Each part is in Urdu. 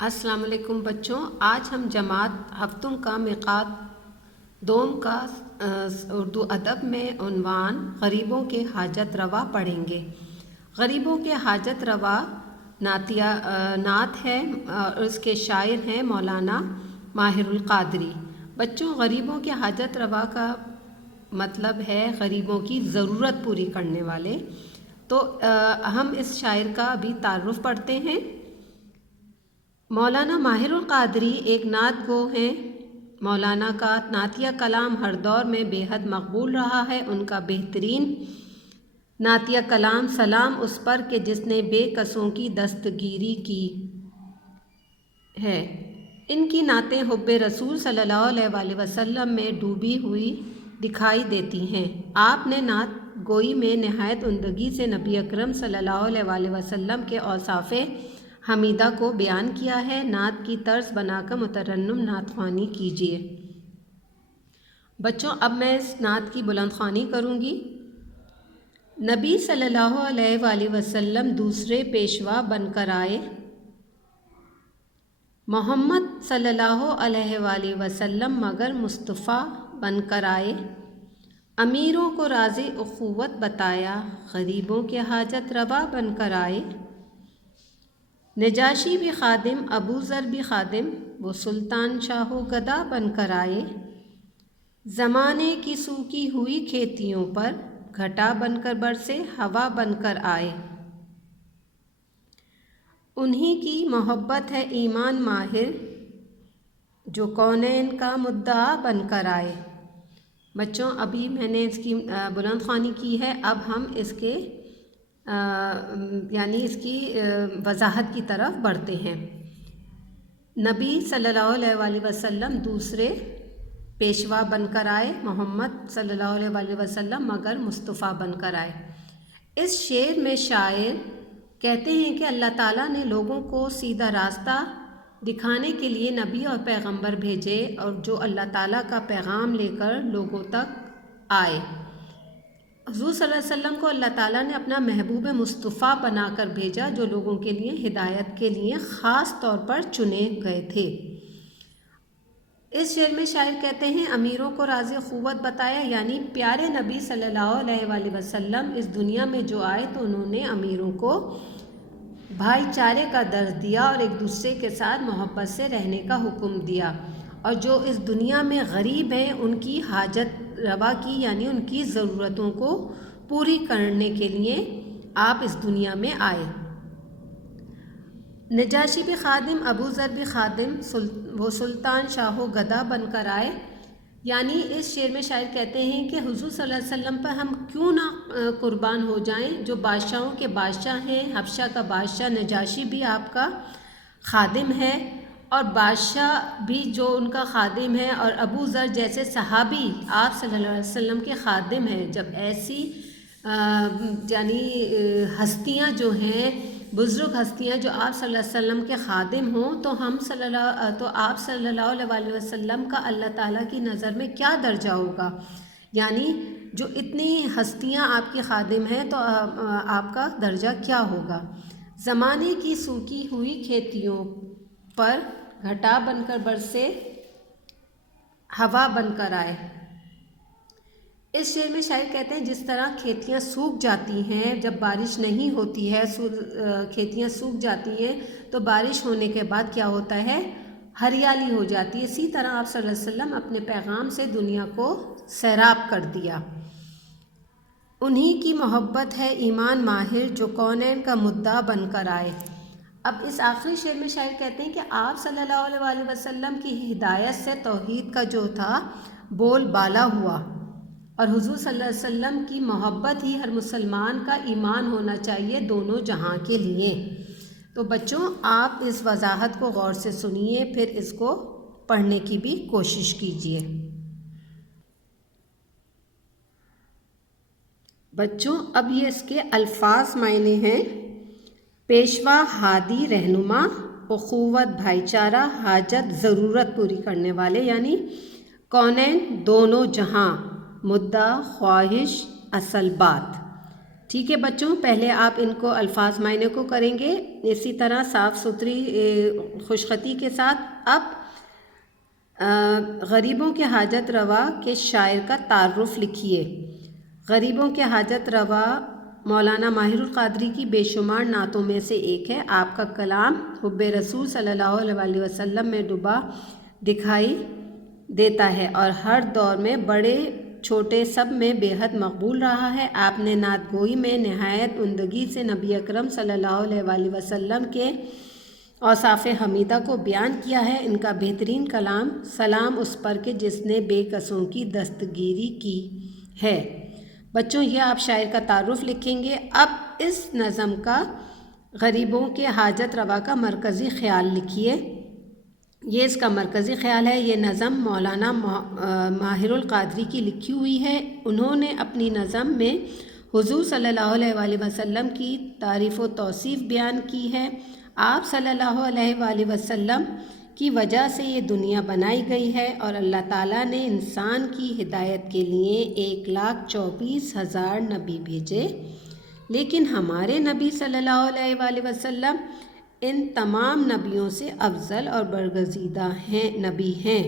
السلام علیکم بچوں، آج ہم جماعت ہفتوں کا میقات دوم کا اردو ادب میں عنوان غریبوں کے حاجت روا پڑھیں گے۔ غریبوں کے حاجت روا نعت ہے اور اس کے شاعر ہیں مولانا ماہر القادری۔ بچوں، غریبوں کے حاجت روا کا مطلب ہے غریبوں کی ضرورت پوری کرنے والے۔ تو ہم اس شاعر کا ابھی تعارف پڑھتے ہیں۔ مولانا ماہر القادری ایک نعت گو ہیں۔ مولانا کا نعتیہ کلام ہر دور میں بے حد مقبول رہا ہے۔ ان کا بہترین نعتیہ کلام سلام اس پر کہ جس نے بے کسوں کی دستگیری کی ہے۔ ان کی نعتیں حب رسول صلی اللہ علیہ وآلہ وسلم میں ڈوبی ہوئی دکھائی دیتی ہیں۔ آپ نے نعت گوئی میں نہایت عمدگی سے نبی اکرم صلی اللہ علیہ وآلہ وسلم کے اوصاف حمیدہ کو بیان کیا ہے۔ نعت کی طرز بنا کر مترنم نعت خوانی کیجیے۔ بچوں، اب میں اس نعت کی بلند خوانی کروں گی۔ نبی صلی اللہ علیہ وآلہ وسلم دوسرے پیشوا بن کر آئے، محمد صلی اللہ علیہ وآلہ وسلم مگر مصطفیٰ بن کر آئے۔ امیروں کو راز اخوت بتایا، غریبوں کے حاجت روا بن کر آئے۔ نجاشی بھی خادم، ابو ذر بھی خادم، وہ سلطان شاہ و گدا بن کر آئے۔ زمانے کی سوکی ہوئی کھیتیوں پر گھٹا بن کر برسے، ہوا بن کر آئے۔ انہی کی محبت ہے ایمان ماہر، جو کونین کا مدعا بن کر آئے۔ بچوں، ابھی میں نے اس کی بلند خوانی کی ہے، اب ہم اس کے اس کی وضاحت کی طرف بڑھتے ہیں۔ نبی صلی اللہ علیہ وآلہ وسلم دوسرے پیشوا بن کر آئے، محمد صلی اللہ علیہ وآلہ وسلم مگر مصطفیٰ بن کر آئے۔ اس شعر میں شاعر کہتے ہیں کہ اللہ تعالیٰ نے لوگوں کو سیدھا راستہ دکھانے کے لیے نبی اور پیغمبر بھیجے، اور جو اللہ تعالیٰ کا پیغام لے کر لوگوں تک آئے۔ حضور صلی اللہ علیہ وسلم کو اللہ تعالیٰ نے اپنا محبوب مصطفیٰ بنا کر بھیجا، جو لوگوں کے لیے ہدایت کے لیے خاص طور پر چنے گئے تھے۔ اس شعر میں شاعر کہتے ہیں امیروں کو راز اخوت بتایا، یعنی پیارے نبی صلی اللہ علیہ وآلہ وسلم اس دنیا میں جو آئے تو انہوں نے امیروں کو بھائی چارے کا درس دیا اور ایک دوسرے کے ساتھ محبت سے رہنے کا حکم دیا، اور جو اس دنیا میں غریب ہیں ان کی حاجت روا کی، یعنی ان کی ضرورتوں کو پوری کرنے کے لیے آپ اس دنیا میں آئے۔ نجاشی بھی خادم، ابو ذر بھی خادم، وہ سلطان شاہ و گدا بن کر آئے، یعنی اس شعر میں شاعر کہتے ہیں کہ حضور صلی اللہ علیہ وسلم پر ہم کیوں نہ قربان ہو جائیں، جو بادشاہوں کے بادشاہ ہیں۔ حبشہ کا بادشاہ نجاشی بھی آپ کا خادم ہے، اور بادشاہ بھی جو ان کا خادم ہے، اور ابو ذر جیسے صحابی آپ صلی اللہ علیہ وسلم کے خادم ہیں۔ جب ایسی ہستیاں جو ہیں، بزرگ ہستیاں جو آپ صلی اللہ علیہ وسلم کے خادم ہوں، تو آپ صلی اللہ علیہ وآلہ وسلم کا اللہ تعالیٰ کی نظر میں کیا درجہ ہوگا؟ یعنی جو اتنی ہستیاں آپ کی خادم ہیں تو آپ کا درجہ کیا ہوگا؟ زمانے کی سوکی ہوئی کھیتیوں پر گھٹا بن کر برسے، ہوا بن کر آئے۔ اس شعر میں شاعر کہتے ہیں جس طرح کھیتیاں سوکھ جاتی ہیں جب بارش نہیں ہوتی ہے، کھیتیاں سوکھ جاتی ہیں تو بارش ہونے کے بعد کیا ہوتا ہے؟ ہریالی ہو جاتی ہے۔ اسی طرح آپ صلی اللہ علیہ وسلم اپنے پیغام سے دنیا کو سیراب کر دیا۔ انہی کی محبت ہے ایمان ماہر، جو کونین کا مدعا بن کر آئے۔ اب اس آخری شعر میں شاعر کہتے ہیں کہ آپ صلی اللہ علیہ وآلہ وسلم کی ہدایت سے توحید کا جو تھا بول بالا ہوا، اور حضور صلی اللہ علیہ وسلم کی محبت ہی ہر مسلمان کا ایمان ہونا چاہیے دونوں جہاں کے لیے۔ تو بچوں، آپ اس وضاحت کو غور سے سنیے، پھر اس کو پڑھنے کی بھی کوشش کیجیے۔ بچوں، اب یہ اس کے الفاظ معنی ہیں۔ پیشوا، ہادی، رہنما، اخوت بھائی چارہ، حاجت ضرورت پوری کرنے والے، یعنی کونین دونوں جہاں، مدعا خواہش اصل بات۔ ٹھیک ہے بچوں، پہلے آپ ان کو الفاظ معنی کو کریں گے اسی طرح صاف ستھری خوشخطی کے ساتھ۔ اب غریبوں کے حاجت روا کے شاعر کا تعارف لکھیے۔ غریبوں کے حاجت روا مولانا ماہر القادری کی بے شمار نعتوں میں سے ایک ہے۔ آپ کا کلام حب رسول صلی اللہ علیہ وسلم میں ڈوبا دکھائی دیتا ہے اور ہر دور میں بڑے چھوٹے سب میں بے حد مقبول رہا ہے۔ آپ نے نعت گوئی میں نہایت عمدگی سے نبی اکرم صلی اللہ علیہ وسلم کے اوصاف حمیدہ کو بیان کیا ہے۔ ان کا بہترین کلام سلام اس پر کہ جس نے بے کسوں کی دستگیری کی ہے۔ بچوں، یہ آپ شاعر کا تعارف لکھیں گے۔ اب اس نظم کا غریبوں کے حاجت روا کا مرکزی خیال لکھیے۔ یہ اس کا مرکزی خیال ہے۔ یہ نظم مولانا ماہر القادری کی لکھی ہوئی ہے۔ انہوں نے اپنی نظم میں حضور صلی اللہ علیہ وسلم کی تعریف و توصیف بیان کی ہے۔ آپ صلی اللہ علیہ وآلہ وسلم کی وجہ سے یہ دنیا بنائی گئی ہے اور اللہ تعالیٰ نے انسان کی ہدایت کے لیے 1,24,000 نبی بھیجے، لیکن ہمارے نبی صلی اللہ علیہ وآلہ وسلم ان تمام نبیوں سے افضل اور برگزیدہ نبی ہیں۔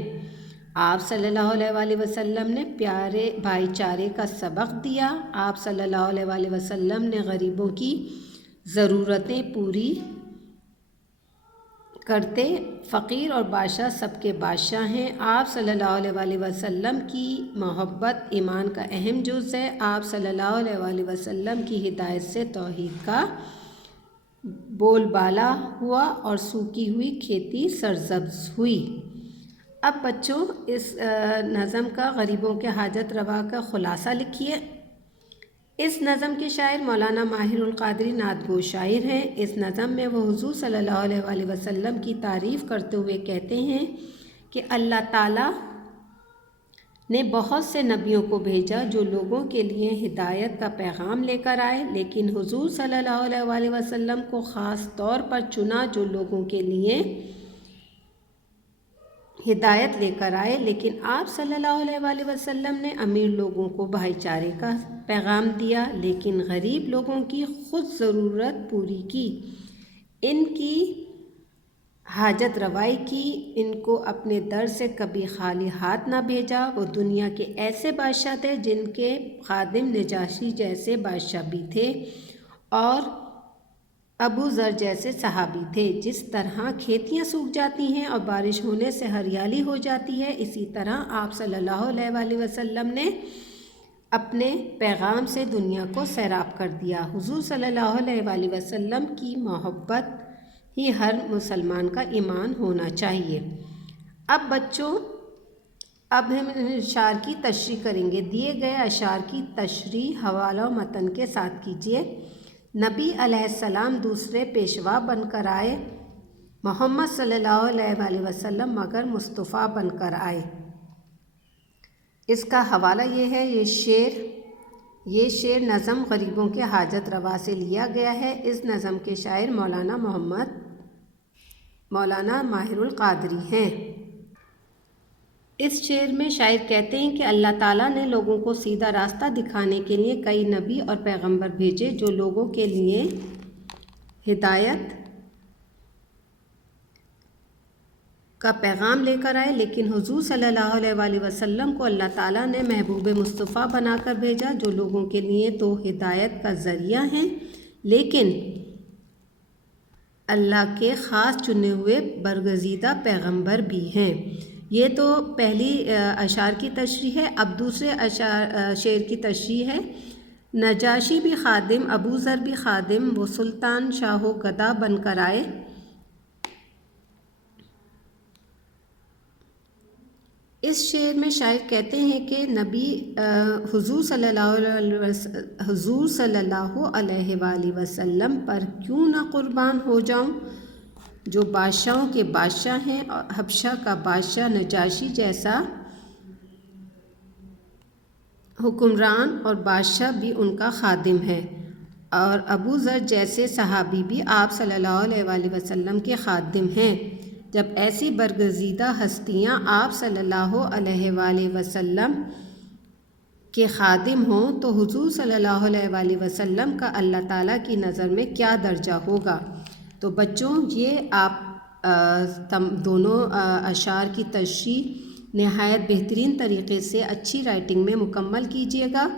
آپ صلی اللہ علیہ وآلہ وسلم نے پیارے بھائی چارے کا سبق دیا۔ آپ صلی اللہ علیہ وآلہ وسلم نے غریبوں کی ضرورتیں پوری کرتے، فقیر اور بادشاہ سب کے بادشاہ ہیں۔ آپ صلی اللہ علیہ وآلہ وسلم کی محبت ایمان کا اہم جز ہے۔ آپ صلی اللہ علیہ وآلہ وسلم کی ہدایت سے توحید کا بول بالا ہوا اور سوکھی ہوئی کھیتی سرسبز ہوئی۔ اب بچوں، اس نظم کا غریبوں کے حاجت روا کا خلاصہ لکھیے۔ اس نظم کے شاعر مولانا ماہر القادری نعت گو شاعر ہیں۔ اس نظم میں وہ حضور صلی اللہ علیہ وآلہ وسلم کی تعریف کرتے ہوئے کہتے ہیں کہ اللہ تعالیٰ نے بہت سے نبیوں کو بھیجا جو لوگوں کے لیے ہدایت کا پیغام لے کر آئے، لیکن حضور صلی اللہ علیہ وآلہ وسلم کو خاص طور پر چنا جو لوگوں کے لیے ہدایت لے کر آئے، لیکن آپ صلی اللہ علیہ وآلہ وسلم نے امیر لوگوں کو بھائی چارے کا پیغام دیا، لیکن غریب لوگوں کی خود ضرورت پوری کی، ان کی حاجت روائی کی، ان کو اپنے در سے کبھی خالی ہاتھ نہ بھیجا۔ وہ دنیا کے ایسے بادشاہ تھے جن کے خادم نجاشی جیسے بادشاہ بھی تھے اور ابو ذر جیسے صحابی تھے۔ جس طرح کھیتیاں سوکھ جاتی ہیں اور بارش ہونے سے ہریالی ہو جاتی ہے، اسی طرح آپ صلی اللہ علیہ وآلہ وسلم نے اپنے پیغام سے دنیا کو سیراب کر دیا۔ حضور صلی اللہ علیہ وآلہ وسلم کی محبت ہی ہر مسلمان کا ایمان ہونا چاہیے۔ اب بچوں، اب ہم اشعار کی تشریح کریں گے۔ دیے گئے اشعار کی تشریح حوالہ و متن کے ساتھ کیجیے۔ نبی علیہ السلام دوسرے پیشوا بن کر آئے، محمد صلی اللہ علیہ وآلہ وسلم مگر مصطفیٰ بن کر آئے۔ اس کا حوالہ یہ ہے، یہ شعر نظم غریبوں کے حاجت روا سے لیا گیا ہے۔ اس نظم کے شاعر مولانا ماہر القادری ہیں۔ اس شعر میں شاعر کہتے ہیں کہ اللہ تعالیٰ نے لوگوں کو سیدھا راستہ دکھانے کے لیے کئی نبی اور پیغمبر بھیجے جو لوگوں کے لیے ہدایت کا پیغام لے کر آئے، لیکن حضور صلی اللہ علیہ وآلہ وسلم کو اللہ تعالیٰ نے محبوب مصطفیٰ بنا کر بھیجا جو لوگوں کے لیے تو ہدایت کا ذریعہ ہیں، لیکن اللہ کے خاص چنے ہوئے برگزیدہ پیغمبر بھی ہیں۔ یہ تو پہلی اشعار کی تشریح ہے۔ اب دوسرے شعر کی تشریح ہے۔ نجاشی بھی خادم، ابو ذر بھی خادم، وہ سلطان شاہ و گدا بن کر آئے۔ اس شعر میں شاعر کہتے ہیں کہ حضور صلی اللہ علیہ وآلہ وسلم پر کیوں نہ قربان ہو جاؤں جو بادشاہوں کے بادشاہ ہیں، اور حبشہ کا بادشاہ نجاشی جیسا حکمران اور بادشاہ بھی ان کا خادم ہے، اور ابو ذر جیسے صحابی بھی آپ صلی اللہ علیہ وآلہ وسلم کے خادم ہیں۔ جب ایسی برگزیدہ ہستیاں آپ صلی اللہ علیہ وآلہ وسلم کے خادم ہوں تو حضور صلی اللہ علیہ وآلہ وسلم کا اللہ تعالیٰ کی نظر میں کیا درجہ ہوگا۔ تو بچوں یہ آپ دونوں اشعار کی تشریح نہایت بہترین طریقے سے اچھی رائٹنگ میں مکمل کیجیے گا۔